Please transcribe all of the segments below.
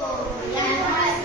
Cùi.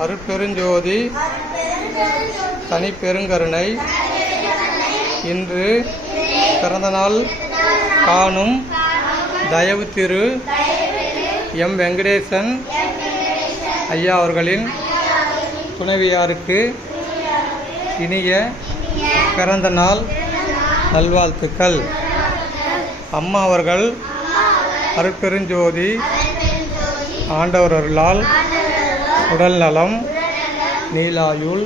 அருட்பெருஞ்சோதி தனிப்பெருங்கருணை இன்று பிறந்தநாள் காணும் தயவு திரு எம் வெங்கடேசன் ஐயா அவர்களின் துணைவியாருக்கு இனிய பிறந்த நாள் நல்வாழ்த்துக்கள். அம்மா அவர்கள் அருட்பெருஞ்சோதி ஆண்டவர் அருளால் உடல் நலம் நீலாயுள்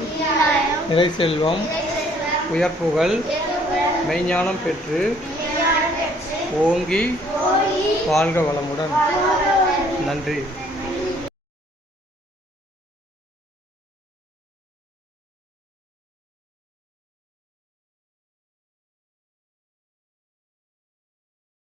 நிலை செல்வம் உயர்ப்புகள் மெய்ஞானம் பெற்று ஓங்கி வாழ்க வளமுடன். நன்றி.